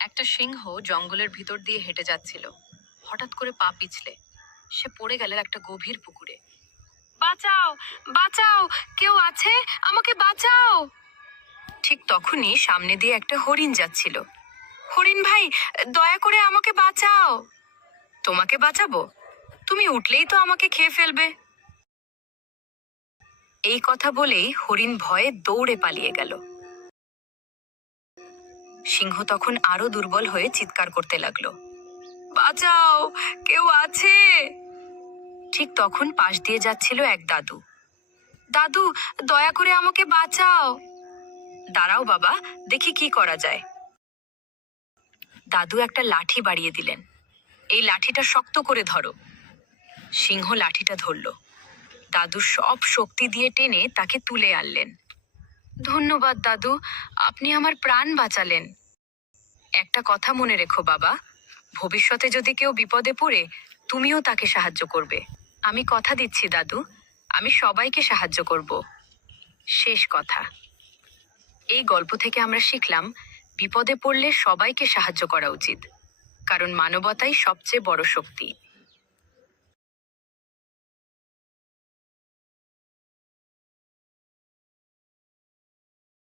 একটা সিংহ জঙ্গলের ভিতর দিয়ে হেঁটে যাচ্ছিল। হঠাৎ করে পা পিছলে সে পড়ে গেল একটা গভীর পুকুরে। বাঁচাও, বাঁচাও, কেউ আছে, আমাকে বাঁচাও। ঠিক তখনই সামনে দিয়ে একটা হরিণ যাচ্ছিল। হরিণ ভাই, দয়া করে আমাকে বাঁচাও। তোমাকে বাঁচাবো? তুমি উঠলেই তো আমাকে খেয়ে ফেলবে। এই কথা বলেই হরিণ ভয়ে দৌড়ে পালিয়ে গেল। সিংহ তখন আরো দুর্বল হয়ে চিৎকার করতে লাগলো, বাঁচাও, কেউ আছে। ঠিক তখন পাশ দিয়ে যাচ্ছিল এক দাদু। দাদু, দয়া করে আমাকে বাঁচাও। দাঁড়াও বাবা, দেখি কি করা যায়। দাদু একটা লাঠি বাড়িয়ে দিলেন। এই লাঠিটা শক্ত করে ধরো। সিংহ লাঠিটা ধরল। দাদু সব শক্তি দিয়ে টেনে তাকে তুলে আনলেন। ধন্যবাদ দাদু, আপনি আমার প্রাণ বাঁচালেন। একটা কথা মনে রেখো বাবা, ভবিষ্যতে যদি কেউ বিপদে পড়ে তুমিও তাকে সাহায্য করবে। আমি কথা দিচ্ছি দাদু, আমি সবাইকে সাহায্য করব। শেষ কথা। এই গল্প থেকে আমরা শিখলাম, বিপদে পড়লে সবাইকে সাহায্য করা উচিত, কারণ মানবতাই সবচেয়ে বড় শক্তি।